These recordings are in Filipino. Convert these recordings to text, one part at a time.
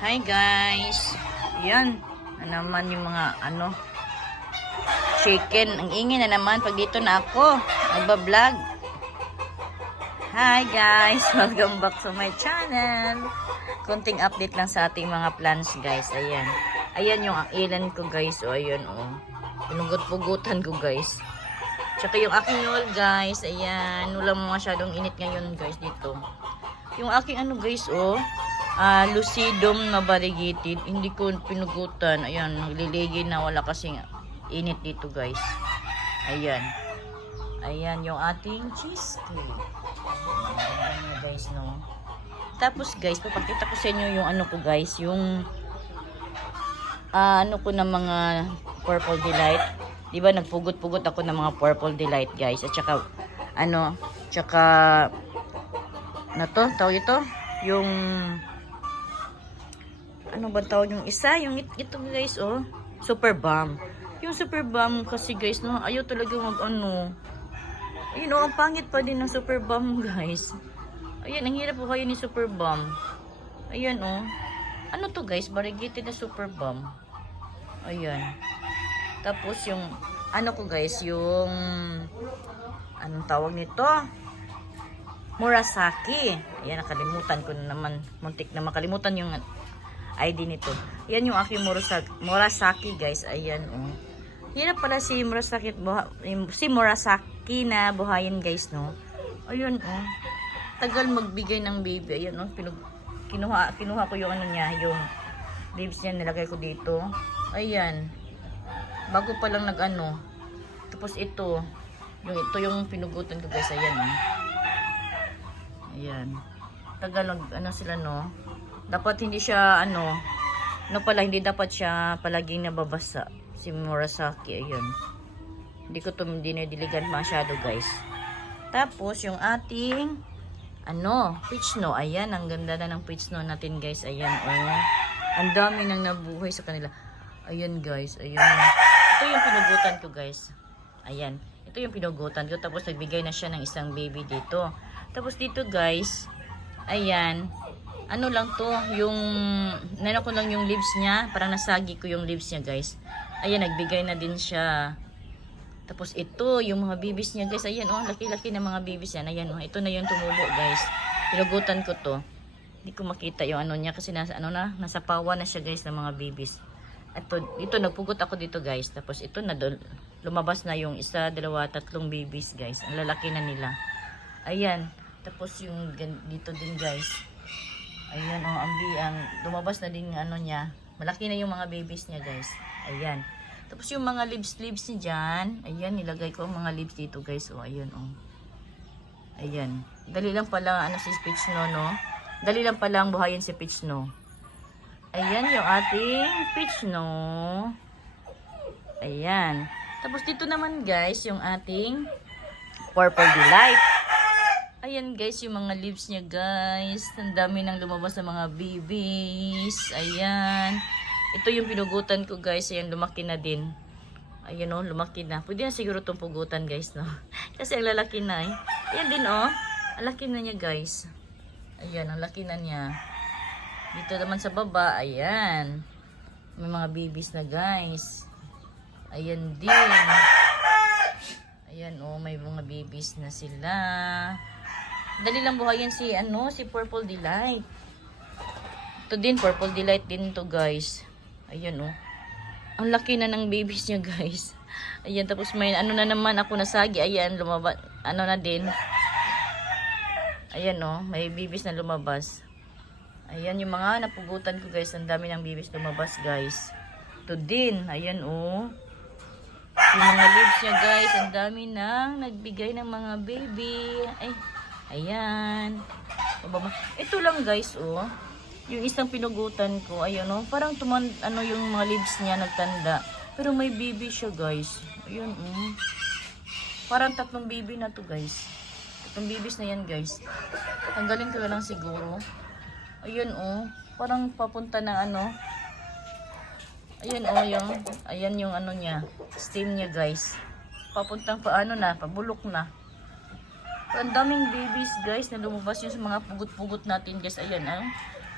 Hi guys. Yan. Naman yung mga chicken. Ang ingay na naman pag dito na ako. Nagba-vlog. Hi guys. Welcome back to my channel. Konting update lang sa ating mga plans guys. Ayan. Ayan yung ilan ko guys. O ayan o. Pinugot-pugutan ko guys. Tsaka yung aking yol guys. Ayan. Wala mo masyadong init ngayon guys dito. Yung aking guys lucidum na variegated, hindi ko pinugutan. Ayan, nagliligi na, wala kasing init dito guys. Ayan. Ayan yung ating cheese cake. Ayan guys, no. Tapos guys, papakita ko sa inyo yung ko guys, yung ko na mga purple delight. Diba nagpugot-pugot ako ng mga purple delight guys. At saka tsaka tawag ito, yung ba tawag yung isa? Yung ito guys, super bomb. Yung super bomb kasi guys, no, ayaw talaga ayun ang pangit pa din ng super bomb guys. Ayan, ang hirap po kayo ni super bomb. Ayan to guys, variegated na super bomb. Ayan. Tapos yung ko guys, yung anong tawag nito? Murasaki. Ayan, nakalimutan ko na naman. Muntik na makalimutan yung ID nito. Ayan yung aking Murasaki guys. Ayan hirap pala si Murasaki na buhayin guys, no. Ayun tagal magbigay ng baby. Ayan kinuha ko yung niya, yung leaves niya, nilagay ko dito. Ayan. Bago pa lang Tapos ito yung pinugutan ko guys. Ayan Ayan. Tagal sila, no. Dapat hindi siya hindi dapat siya palaging nababasa si Murasaki. Ayun. Hindi ko dinidiligan masyado guys. Tapos yung ating peach no. Ayan, ang ganda na ng peach no natin guys. Ayan ang dami nang nabuhay sa kanila. Ayan guys, ayan. Ito yung pinugutan ko guys. Ayan. Ito yung pinugutan ko. Tapos nagbigay na siya ng isang baby dito. Tapos dito guys, ayan, lang to, yung ko lang yung leaves niya, parang nasagi ko yung leaves niya guys. Ayan, nagbigay na din siya. Tapos ito, yung mga babies niya guys, ayan laki-laki na mga babies yan. Ayan ito na yung tumubo guys. Pinugutan ko to. Hindi ko makita yung niya kasi nasa nasa pawa na siya guys ng mga babies. Ito nagpugot ako dito guys. Tapos ito na lumabas na yung isa, dalawa, tatlong babies guys. Ang lalaki na nila. Ayan. Tapos yung dito din guys. Ayan ang lumabas na din niya. Malaki na yung mga babies niya guys. Ayan. Tapos yung mga leaves niya dyan. Ayan, nilagay ko ang mga leaves dito guys. Ayan Ayan. Dali lang pala si peach no. Dali lang pala ang buhayin si peach no. Ayan yung ating peach no. Ayan. Tapos dito naman guys, yung ating purple delight. Ayan guys, yung mga leaves niya guys. Ang dami nang lumabas ng mga babies. Ayan. Ito yung pinugutan ko guys. Ayan, lumaki na din. Ayan lumaki na. Pwede na siguro itong pugutan guys, no. Kasi ang lalaki na Ayan din ang laki na niya guys. Ayan, ang laki na niya. Dito naman sa baba, ayan. May mga babies na guys. Ayan din. Ayan may mga babies na sila. Dali lang buhayin si Purple Delight. Ito din Purple Delight din to guys. Ayan ang laki na ng babies niya guys. Ayan, tapos may na naman ako nasagi. Ayan, lumabas na din. Ayan may babies na lumabas. Ayan yung mga napugutan ko guys. Ang dami ng babies lumabas guys. Ito din, ayan yung mga leaves niya guys. Ang dami nang nagbigay ng mga baby. Ayan. Ito lang guys yung isang pinugutan ko. Ayan parang yung mga leaves niya nagtanda. Pero may baby siya guys. Ayan parang 3 baby na to guys. 3 babies na yan guys. Tanggalin ko lang siguro. Ayan parang papunta ng Ayan yung niya. Stem niya guys. Papuntang pabulok na. Ang daming babies guys na lumabas yung sa mga pugot-pugot natin guys. Ayan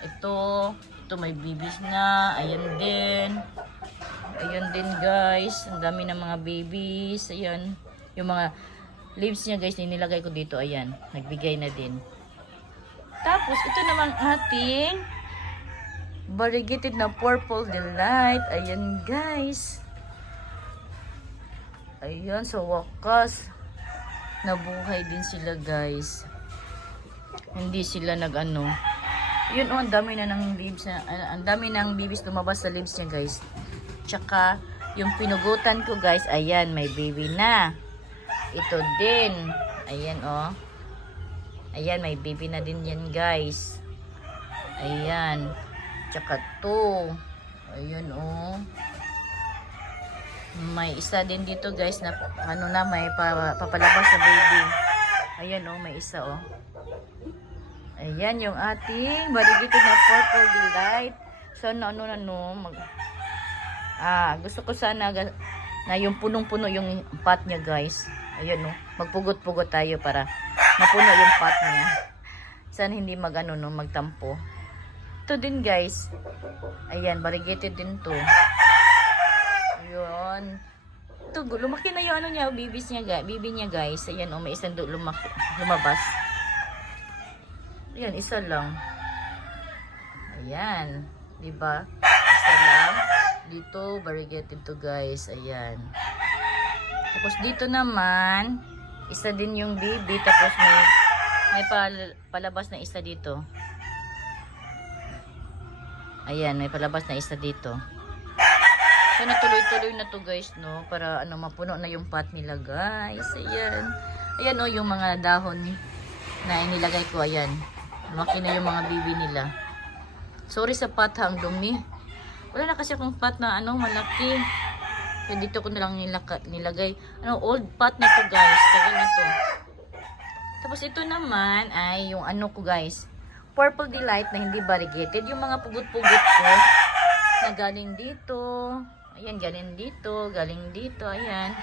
Ito may babies na. Ayan din. Ayan din guys. Ang dami ng mga babies. Ayan. Yung mga leaves niya guys, nilagay ko dito. Ayan. Nagbigay na din. Tapos, ito naman ating variegated na Purple Delight. Ayan guys. Ayan. Sa wakas, nabuhay din sila guys. Hindi sila nag-ano. Yun oh, ang dami na ng leaves na, ang dami ng babies lumabas sa leaves niya guys. Tsaka yung pinugutan ko guys, ayan, may baby na. Ito din. Ayan oh. Ayan, may baby na din yan guys. Ayan. Tsaka to. Ayan oh. May isa din dito guys na ano na, may papalabas sa baby. Ayan oh, may isa oh. Ayan yung ating variegated na Purple Delight. So, gusto ko sana na yung punong-puno yung pot niya, guys. Ayan, no. Magpugot-pugot tayo para mapuno yung pot niya. Sana hindi magtampo. Ito din, guys. Ayan, variegated din to. Ayan. Ito, lumaki na yung baby niya, guys. Ayan, oh, may isang lumabas. Ayan, isa lang. Ayan. Diba? Isa lang. Dito, variegated to guys. Ayan. Tapos dito naman, isa din yung baby. Tapos may palabas na isa dito. Ayan, may palabas na isa dito. So, natuloy-tuloy na to guys, no? Para mapuno na yung pot nila guys. Ayan. Ayan, no, yung mga dahon na inilagay ko. Ayan. Lumaki na yung mga baby nila. Sorry sa pot ha, ang dumi. Wala na kasi akong pot na malaki. Kaya dito ko na lang nilagay. Old pot na to guys. Tagal na to. Tapos ito naman ay yung ko guys. Purple Delight na hindi variegated. Yung mga pugot-pugot ko na galing dito. Ayan, galing dito. Galing dito. Ayan.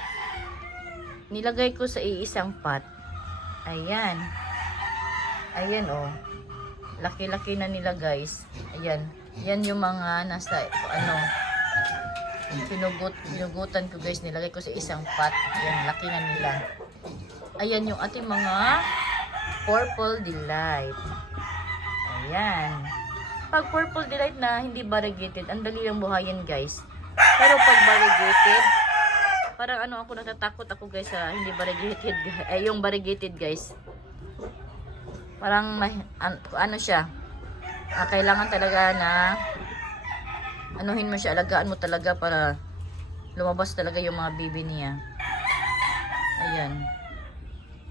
Nilagay ko sa iisang pot. Ayan. Ayan oh. Laki-laki na nila guys. Ayan. Yan yung mga nasa pinugutan ko guys. Nilagay ko sa isang pot. Ayan, laki na nila. Ayan yung ating mga Purple Delight. Ayan. Pag Purple Delight na hindi variegated, ang dali lang buhayin guys. Pero pag variegated, parang ako natatakot ako guys sa hindi variegated. Yung variegated guys. Parang siya. Kailangan talaga na anuhin mo siya, alagaan mo talaga para lumabas talaga yung mga baby niya. Ayan.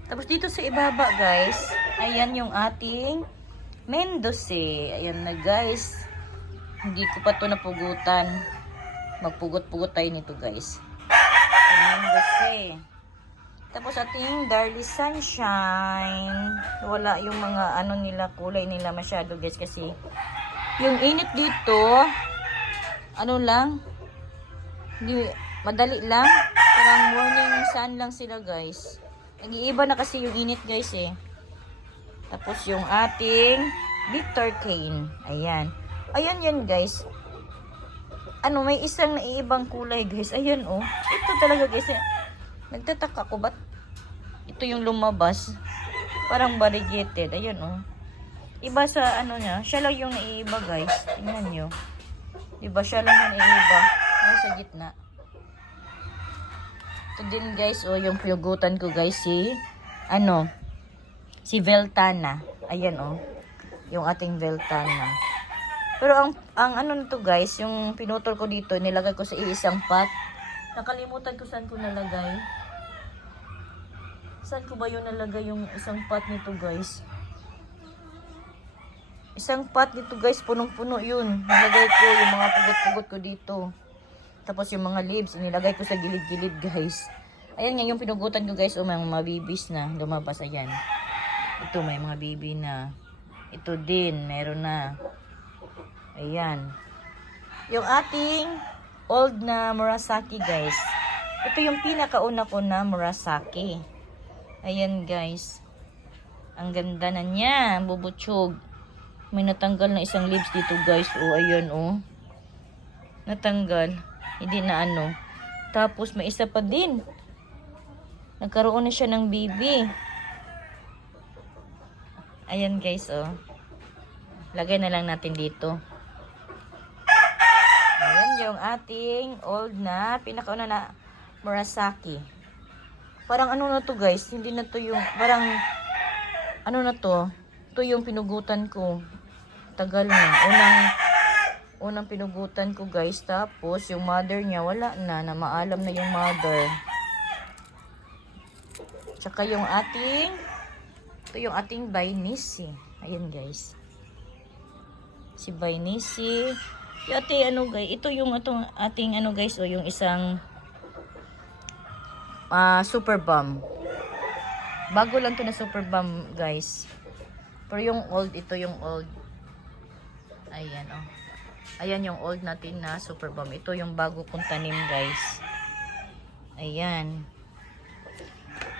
Tapos dito sa ibaba guys, ayan yung ating Mendoze. Ayan na guys. Hindi ko pa to napugutan. Magpugot-pugot tayo nito guys. Mendoze. Tapos ating Darlie Sunshine. Wala yung mga nila, kulay nila masyado guys kasi yung init dito lang, hindi, madali lang, parang morning sun lang sila guys. Nag-iiba na kasi yung init guys eh. Tapos yung ating bitter cane. Ayan. Ayan yan guys. May isang naiibang kulay guys. Ayan oh. Ito talaga guys. Nagtataka ko ba't ito yung lumabas. Parang variegated. Ayan oh. Iba sa niya. Siya lang yung naiiba guys. Tingnan nyo. Diba siya lang yung naiiba. Sa gitna. Ito din guys oh. Yung pinugutan ko guys si Veltana. Ayan oh. Yung ating Veltana. Pero ang nito guys. Yung pinutol ko dito. Nilagay ko sa isang pot. Nakalimutan ko saan ko nalagay. Saan ko ba yung nalagay yung isang pot nito guys? Isang pot dito guys, punong-puno yun. Nilagay ko yung mga pugot-pugot ko dito. Tapos yung mga leaves, nilagay ko sa gilid-gilid guys. Ayan nga yung pinugutan ko guys, may mga babies na lumabas. Ayan. Ito may mga baby na. Ito din, meron na. Ayan. Yung ating old na Murasaki guys. Ito yung pinakauna ko na Murasaki. Ayan guys. Ang ganda na niya. Bubutsog. May natanggal na isang leaves dito guys. Oh, ayun oh. Natanggal. Hindi na ano. Tapos may isa pa din. Nagkaroon na siya ng baby. Ayan guys oh. Lagay na lang natin dito. Ayan yung ating old na pinakauna na Murasaki. Parang ano na to guys. Hindi na to yung parang ano na to. Ito yung pinugutan ko. Tagal na. Unang pinugutan ko guys. Tapos yung mother niya wala na. Maalam na yung mother. Tsaka yung ating ito yung ating Bainisi. Ayan guys. Si Bainisi. Yung ating ano guys. Ito yung ating ano guys. O yung isang super bomb. Bago lang to na super bomb guys. Pero yung old. Ito yung old. Ayan oh. Ayan yung old natin na super bomb. Ito yung bago kong tanim guys. Ayan.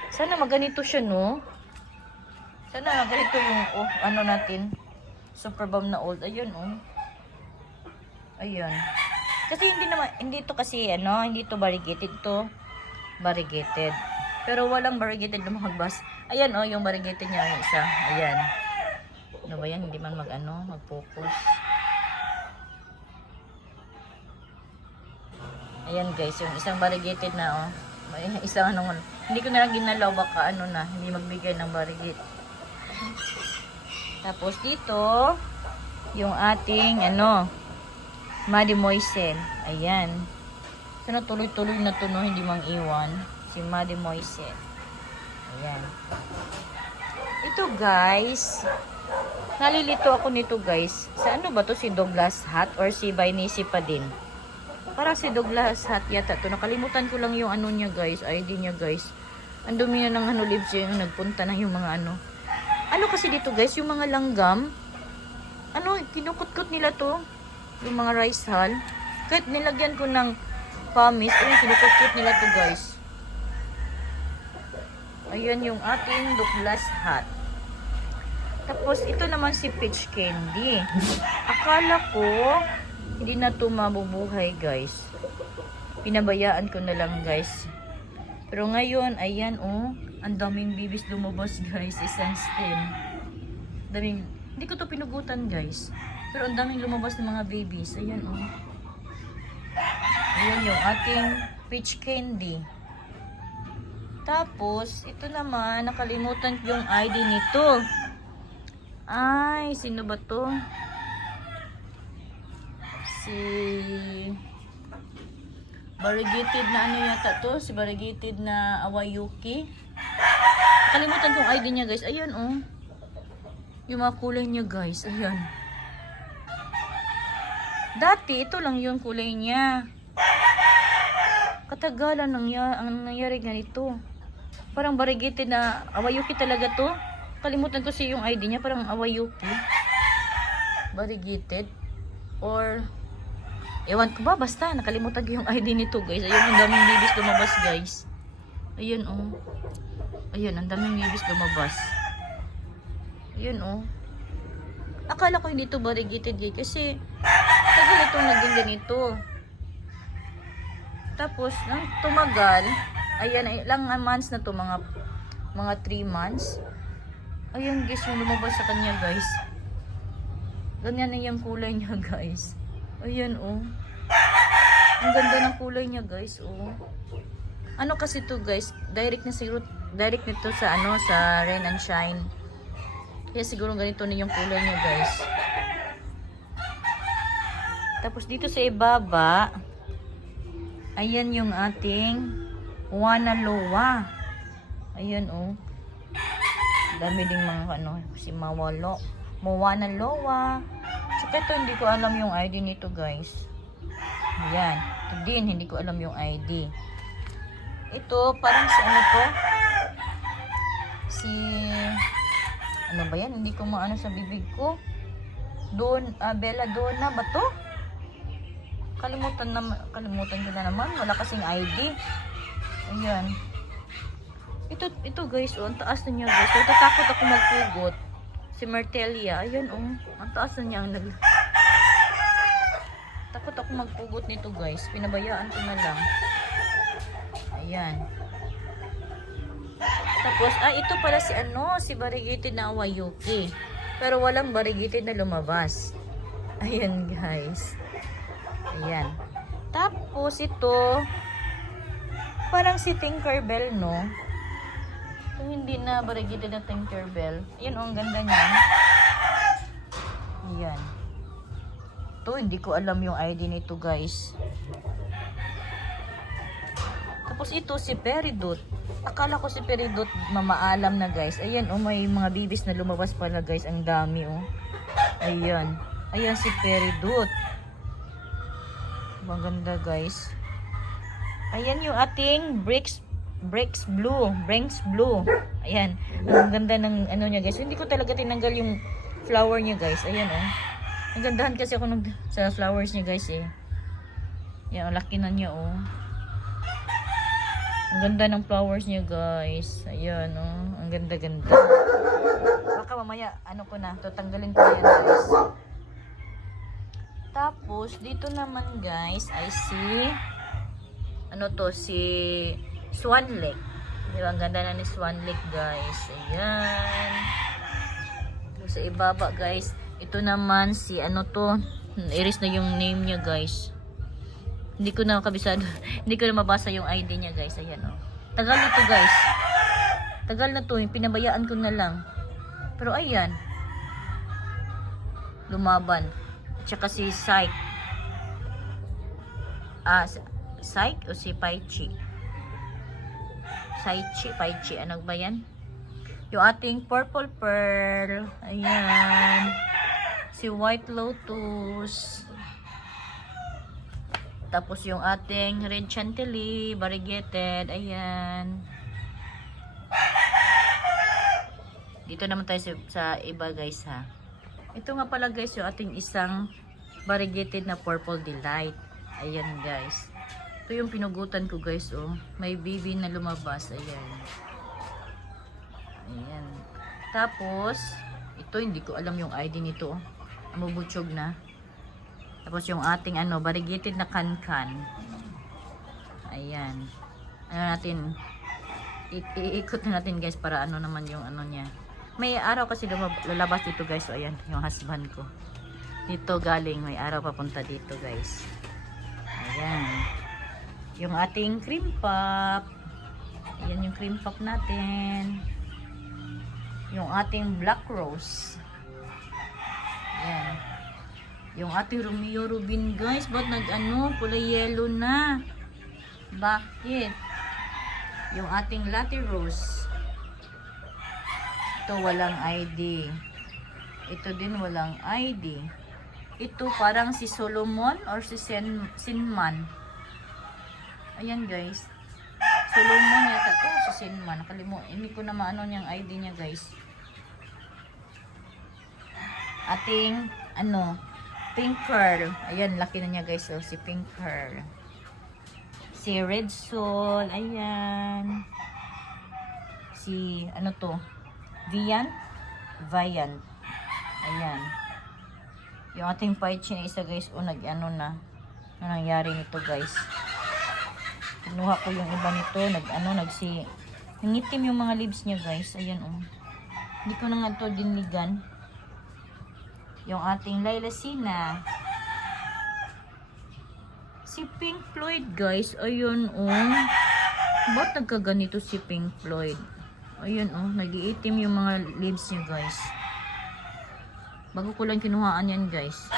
Sana maganito siya no. Sana maganito yung ano natin. Super bomb na old. Ayun oh. Ayan. Kasi hindi to kasi ano. Hindi to variegated to. Variegated. Pero walang variegated na magbas. Ayan oh. Yung variegated niya yung isa. Ayan. Ano ba yan? Hindi man mag-focus. Ayan guys, yung isang variegated na oh. May isang ano, hindi ko na lang ginalaw baka ano na, hindi magbigay ng variegated. Tapos dito, yung ating ano, Mademoiselle. Ayan. Sana tuloy-tuloy na to no, hindi mang iwan. Si Mademoiselle. Ayan. Ito guys, nalilito ako nito guys. Sa ano ba to? Si Douglas Hat or si Bainisi pa din? Para si Douglas Hat yata to. Nakalimutan ko lang yung ano niya guys. ID niya guys. Ang dumi na ng ano leaves yung nagpunta na yung mga ano. Ano kasi dito guys, yung mga langgam. Ano, kinukutkot nila to. Yung mga rice hull. Kahit nilagyan ko ng pamis, ayun, kinukutkot nila to guys. Ayan yung ating Douglas Hat. Tapos, ito naman si Peach Candy. Akala ko, hindi na to mabubuhay, guys. Pinabayaan ko na lang, guys. Pero ngayon, ayan, oh. Ang daming bibis lumabas, guys. Isang stem. Daming, hindi ko to pinugutan, guys. Pero ang daming lumabas ng mga babies. Ayan, oh. Ayan yung ating Peach Candy. Tapos, ito naman, nakalimutan ko yung ID nito. Ay, sino ba to? Si variegated na ano yata to? Si variegated na Awayuki. Kalimutan kong ID niya guys. Ayan oh. Yung mga kulay niya guys. Ayan. Dati, ito lang yung kulay niya. Katagalan ang nangyari ganito. Parang variegated na Awayuki talaga to. Kalimutan ko yung ID niya. Parang Awayuki. Variegated. Or ewan ko ba, basta nakalimutan ko yung ID nito guys. Ayun, ang daming bibis lumabas guys. Ayun oh. Ayun, ang daming bibis lumabas. Ayun oh. Akala ko hindi to variegated guys. Kasi tagal itong naging ganito. Tapos, nang tumagal, ayan, ilang months na to, mga 3 months. Ayun guys, yung lumabas sa kanya guys. Ganyan na yung kulay niya guys. Ayan oh. Ang ganda ng kulay niya guys oh. Ano kasi to guys, direct nito sa ano, sa Rain and Shine. Kaya siguro ganito na yung kulay niya guys. Tapos dito sa ibaba, ayan yung ating Wanaloa. Ayan oh. Dami ding mga ano, si Wanaloa. Saka ito, hindi ko alam yung ID nito guys. Ayan. Ito din, hindi ko alam yung ID. Ito, parang si ano to? Si ano ba yan? Hindi ko maano sa bibig ko. Belladonna ba to? Kalimutan ko na naman. Wala kasing ID. Ayan. Ito guys, oh, ang taas na niya guys. So, tatakot ako magpugot. Si Martelia. Ayan, oh. Ang taas na niya. Takot ako magpugot nito, guys. Pinabayaan ko na lang. Ayan. Tapos, ito pala si si variegated na Awayuki. Pero walang variegated na lumabas. Ayan, guys. Ayan. Tapos, ito, parang si Tinkerbell, no? Kung hindi na variegated na Tinkerbell. Ayan, ang ganda niya. Ayan. Ito, hindi ko alam yung ID nito, guys. Tapos ito, si Peridot. Akala ko si Peridot mamaalam na, guys. Ayan, oh, may mga bibis na lumabas pala, guys. Ang dami, oh. Ayan. Ayan si Peridot. Maganda, guys. Ayan yung ating Bricks Blue. Ayan. Ang ganda ng ano niya, guys. Hindi ko talaga tinanggal yung flower niya, guys. Ayan, oh. Ang gandahan kasi ako sa flowers niya, guys, eh. Yan, ang laki na niya, oh. Ang ganda ng flowers niya, guys. Ayan, oh. Ang ganda-ganda. Baka mamaya, ko na. Tatanggalin ko yan, guys. Tapos, dito naman, guys, ay si Swan Lake. Diba, ang ganda na ni Swan Lake, guys. Ayan. Sa ibaba, guys. Ito naman si Iris na yung name niya, guys. Hindi ko na kabisado. Hindi ko na mabasa yung ID niya, guys. Ayan, oh. Tagal na to, guys. Tagal na to. Pinabayaan ko na lang. Pero ayan. Lumaban. Tsaka si Psyche. Psyche o si Paichi? Paichi. Ano ba yan? Yung ating Purple Pearl. Ayan. Si White Lotus. Tapos yung ating Red Chantilly, variegated. Ayan. Dito naman tayo sa iba, guys, ha. Ito nga pala, guys, yung ating isang variegated na Purple Delight. Ayan, guys. Ito yung pinugutan ko, guys, oh. May bibi na lumabas. Ayan. Ayan. Tapos, ito hindi ko alam yung ID nito. Amubutsog na. Tapos yung ating variegated na kankan. Ayan. Ano natin, iikot na natin, guys, para naman yung niya. May araw kasi lalabas dito, guys. So, ayan, yung husband ko. Dito galing, may araw papunta dito, guys. Ayan. Yung ating cream puff. Ayan yung cream puff natin. Yung ating black rose. Ayan. Yung ating Romeo Rubin, guys. Ba't kulay yellow na? Bakit? Yung ating latte rose. Ito walang ID. Ito din walang ID. Ito parang si Solomon or si Sinman. Ayan, guys. Solomon yata to, si Sinman. Hindi ko na maano niyang ID niya, guys. Ating Pink Pearl. Ayan, laki na niya, guys. So, si Pink Pearl. Si Red Soul. Ayan. Si Viant. Ayan. Yung ating Paichi na isa, guys. O, ano nangyari nito, guys. Kinuha ko yung iba nito. Nangitim yung mga leaves niya, guys. Ayan, oh. Hindi ko na nga ito dinligan. Yung ating Lilacina. Si Pink Floyd, guys. Ayun, oh. Ba't nagkaganito si Pink Floyd? Ayun, oh. Nag-iitim yung mga leaves niya, guys. Bago ko lang kinuhaan yan, guys.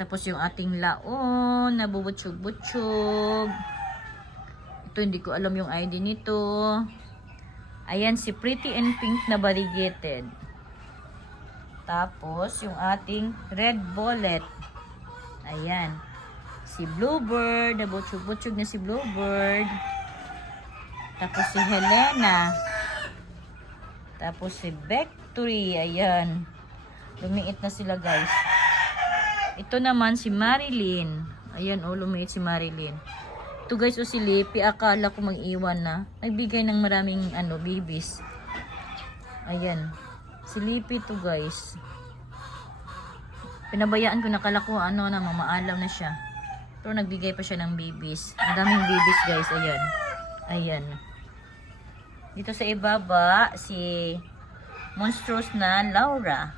Tapos yung ating laon. Nabubutsog-butsog. Ito, hindi ko alam yung ID nito. Ayan, si Pretty and Pink na variegated. Tapos, yung ating red bullet. Ayan. Si Bluebird. Nabutsog-butsog na si Bluebird. Tapos si Helena. Tapos si Victory. Ayan. Lumiit na sila, guys. Ito naman si Marilyn. Ayan, oh, lumiit si Marilyn. Ito, guys, si Lippy. Akala ko mag-iwan na. Nagbigay ng maraming bibis. Ayan. Sleepy to guys. Pinabayaan ko, nakala ko ano na mamaalam na siya. Pero nagbigay pa siya ng babies. Ang daming babies guys, ayan. Ayan. Dito sa ibaba, si monstrous na Laura.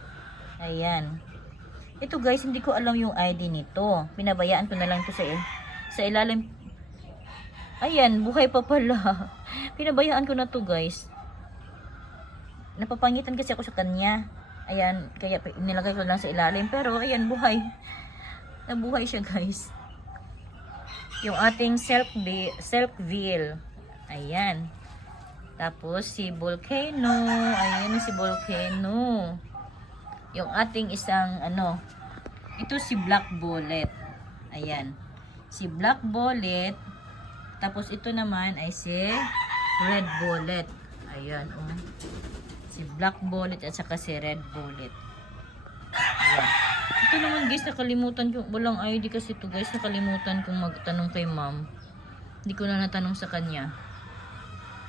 Ayan. Ito guys, hindi ko alam yung ID nito. Pinabayaan ko na lang ito sa ilalim. Ayan, buhay pa pala. Pinabayaan ko na to guys. Napapangitan kasi ako sa kanya. Ayan, kaya nilagay ko lang sa ilalim. Pero ayan, buhay. Nabuhay siya guys. Yung ating self-veil. Ayan. Tapos si Volcano. Ayan si Volcano. Yung ating isang ano. Ito si Black Bullet. Ayan. Si Black Bullet. Tapos ito naman ay si Red Bullet. Ayan. Oh. Si Black Bullet at saka si Red Bullet. Ayan. Ito naman guys, nakalimutan ko. Walang ID kasi ito guys. Nakalimutan kong magtanong kay ma'am. Hindi ko na natanong sa kanya.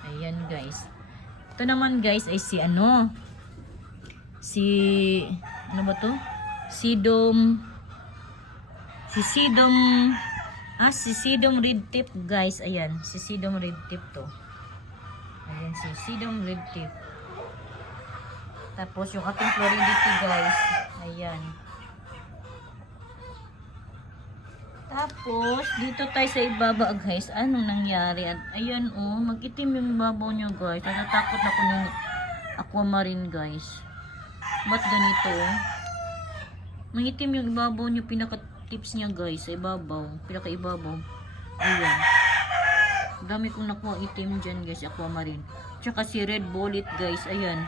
Ayan guys. Ito naman guys ay si ano. Ano ba to? Sidom Red Tip guys. Ayan. Si Sidom Red Tip to. Ayan si Sidom Red Tip. Tapos yung ating Floridity guys. Ayan. Tapos dito tayo sa ibaba guys. Anong nangyari? At ayan oh, mag-itim yung babaw nyo guys. Natatakot ako ng aquamarine guys. Ba't ganito? Mangitim yung ibabaw nyo. Pinaka-tips niya guys. Sa ibabaw. Pinaka-ibabaw. Ayan. Dami kong nakuha itim dyan guys. Aquamarine. Tsaka si Red Bullet guys. Ayan.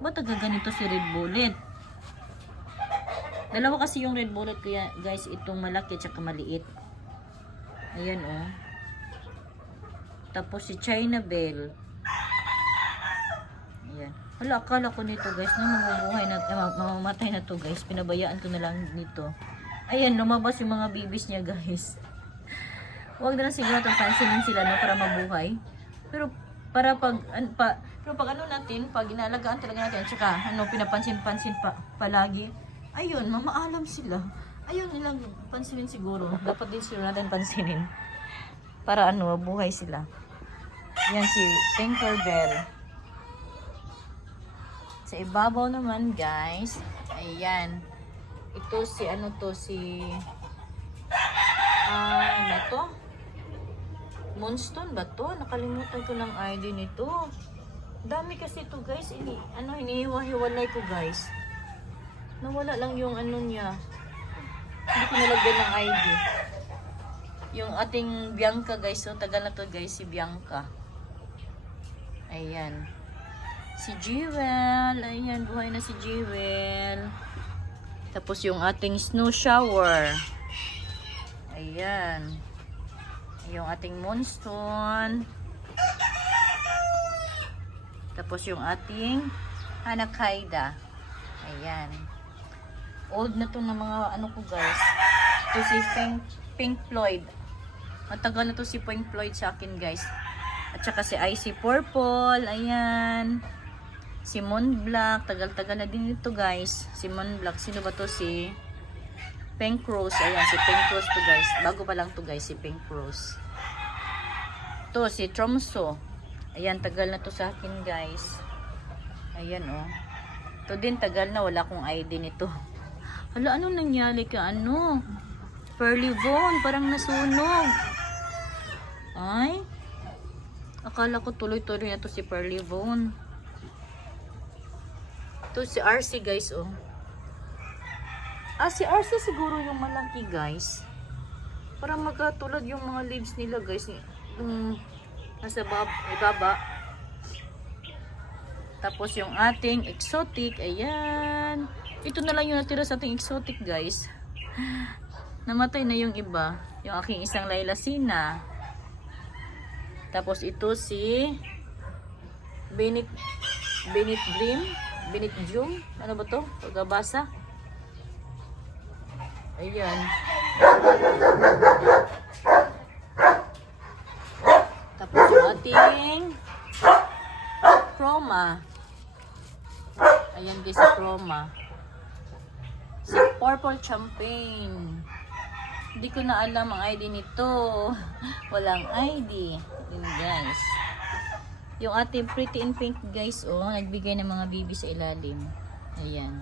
Ba't ganito si Red Bullet? Dalawa kasi yung Red Bullet kaya guys, itong malaki at maliit. Ayan oh. Tapos si China Bell. Ayan. Hala, akala ko nito guys na mabubuhay na, mamamatay na to guys. Pinabayaan ko na lang nito. Ayan, lumabas yung mga babies niya guys. Huwag na lang siguro itong pansinin sila no, para mabuhay. Pero para pero pag ano natin, pag inalagaan talaga natin, at saka ano, pinapansin-pansin palagi, ayun, mamaalam sila. Ayun, nilang pansinin siguro. Dapat din sila natin pansinin. Para ano, buhay sila. Yan si Tinkerbell. Sa ibabaw naman, guys, ayan. Ito si, ano to, si, ano to? Moonstone ba to? Nakalimutan ko ng ID nito. Dami kasi ito, guys. Hinihiwa-hiwalay ko, guys. Nawala lang yung ano niya. Hindi ko nalagyan ng ID. Yung ating Bianca guys. So tagal na to guys si Bianca. Ayan. Si Jewel. Ayan. Buhay na si Jewel. Tapos yung ating snow shower. Ayan. Yung ating moonstone. Tapos yung ating Hanakaida. Ayan. Old na to ng mga ano ko guys. Ito si Pink Floyd. Matagal na to si Pink Floyd sa akin guys. At saka si Icy Purple. Ayan. Si Moon Black. Tagal-tagal na din ito guys. Si Moon Black. Sino ba to? Si Pink Rose. Ayan. Si Pink Rose to guys. Bago pa lang to guys. Si Pink Rose. Ito si Tromso. Ayan. Tagal na to sa akin guys. Ayan oh. Ito din tagal na. Wala akong ID nito. Hala, ano nangyari ka? Ano? Pearly Bone, parang nasunog. Ay? Akala ko tuloy-tuloy na to si Pearly Bone. Ito si RC guys, oh. Ah, si RC siguro yung malaki guys. Parang magkatulad yung mga leaves nila guys. Nasa ibaba. Tapos yung ating exotic, ayan. Ito na lang yung natira sa ating exotic guys. Namatay na yung iba. Yung aking isang Lailacina. Tapos ito si Bennett Dream. Ano ba to? Pagkabasa. Ayan. Tapos yung ating Chroma. Ayan guys, si Chroma. Si Purple Champagne. Hindi ko na alam ang ID nito. Walang ID. Yun guys. Yung ating Pretty in Pink guys, oh, nagbigay ng mga bibi sa ilalim. Ayan.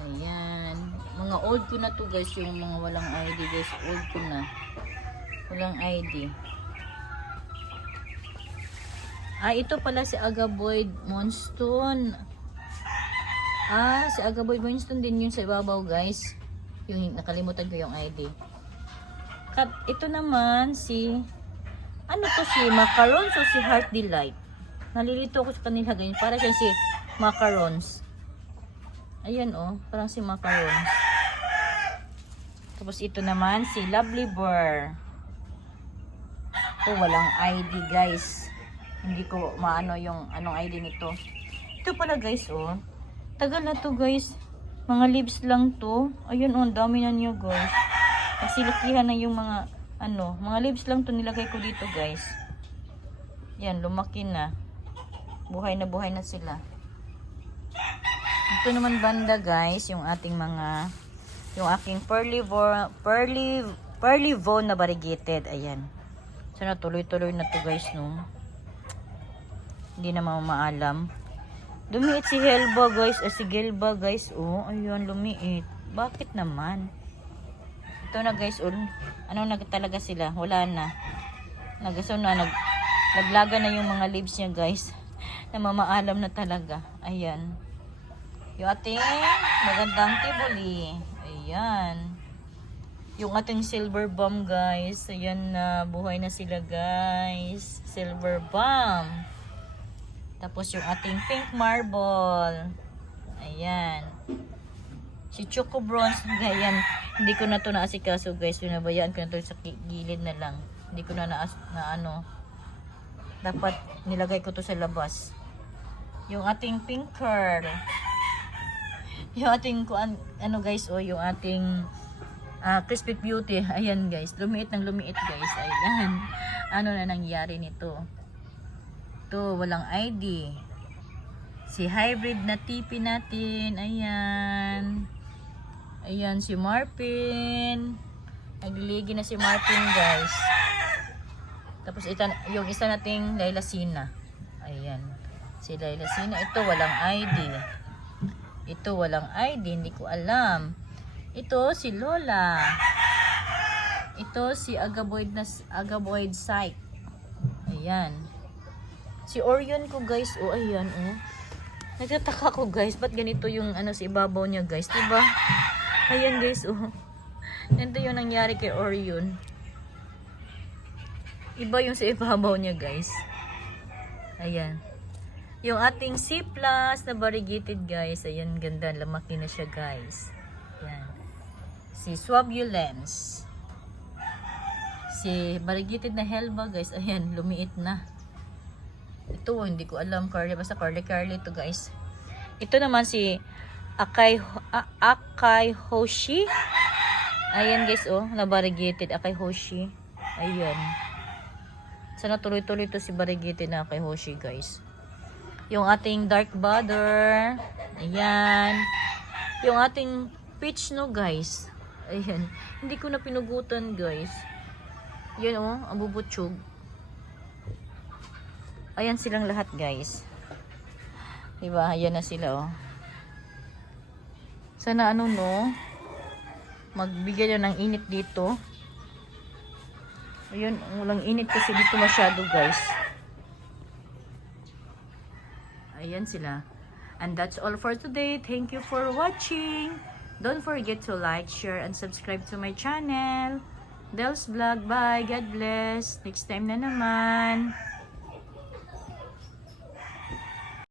Ayan. Mga old ko na to guys, yung mga walang ID guys. Old ko na. Walang ID. Ah, ito pala si Agaboid Moonstone. Ah, si Agaboid Moonstone din yun sa ibabaw guys. Yung nakalimutan ko yung ID. Ito naman si ano to, si Macarons o si Heart Delight. Nalilito ko sa kanila ganyan. Para siya si Macarons. Ayan oh, parang si Macarons. Tapos ito naman si Lovely Burr. Ito walang ID guys. Hindi ko maano yung anong ID nito. Ito pala guys oh. Tagal na to guys. Mga leaves lang to. Ayun oh, dami na niyo guys. Nagsilikihan na yung mga ano, mga leaves lang to nilagay ko dito guys. Yan, lumaki na. Buhay na sila. Ito naman banda guys, yung ating mga, yung aking Pearly Vone na variegated. Ayan. Sana tuloy-tuloy na to guys no. Hindi na maalam. Lumiit si Helba guys, si Gelba guys. Oh, ayun, lumiit. Bakit naman? Ito na guys, ano na talaga sila? Wala na. Naglaga na yung mga leaves niya guys. Namamaalam na talaga. Ayan. Yung ating magandang tibuli. Ayan. Yung ating silver bomb guys. Ayan na. Buhay na sila guys. Silver bomb. Tapos yung ating pink marble. Ayan. Si Choco Bronze, ganyan. Hindi ko na to naasikaso guys. Pinabayaan ko na to sa gilid na lang. Hindi ko na ano. Dapat nilagay ko to sa labas. Yung ating pink curl. Yung ating ano guys, oh, yung ating Crispy Beauty. Ayan guys. Lumiit ng lumiit guys. Ayan. Ano na nangyari nito? Ito, walang ID. Si hybrid na tipi natin. Ayan. Ayan si Marpin. Nagliligi na si Marpin guys. Tapos yung isa nating Layla Sina. Ayan. Si Layla Sina. Ito walang ID. Ito walang ID. Hindi ko alam. Ito si Lola. Ito si Agaboid Sight. Ayan. Si Orion ko guys. Oh ayan oh. Nagtataka ko guys. Ba't ganito yung ano sa ibabaw niya guys. Diba? Ayan guys, oh. Ito yung nangyari kay Orion. Iba yung sa ibabaw niya guys. Ayan. Yung ating C+ na variegated guys. Ayan, ganda. Lamaki na siya guys. Ayan. Si Swabulence. Si variegated na Helba guys. Ayan, lumiit na. Ito, hindi ko alam. Basta curly ito guys. Ito naman si Akai Hoshi. Ayan guys, oh, na variegated Akai Hoshi. Ayan. Sana tuloy-tuloy to si variegated na Akai Hoshi guys. Yung ating dark butter. Ayan. Yung ating peach no guys. Ayan. Hindi ko na pinugutan guys. Yan oh, ang bubutsog. Ayan silang lahat guys. Diba? Ayan na sila oh. Sana ano no, magbigay na ng init dito. Ayun, walang init kasi dito masyado guys. Ayan sila. And that's all for today. Thank you for watching. Don't forget to like, share, and subscribe to my channel. Del's Vlog. Bye. God bless. Next time na naman.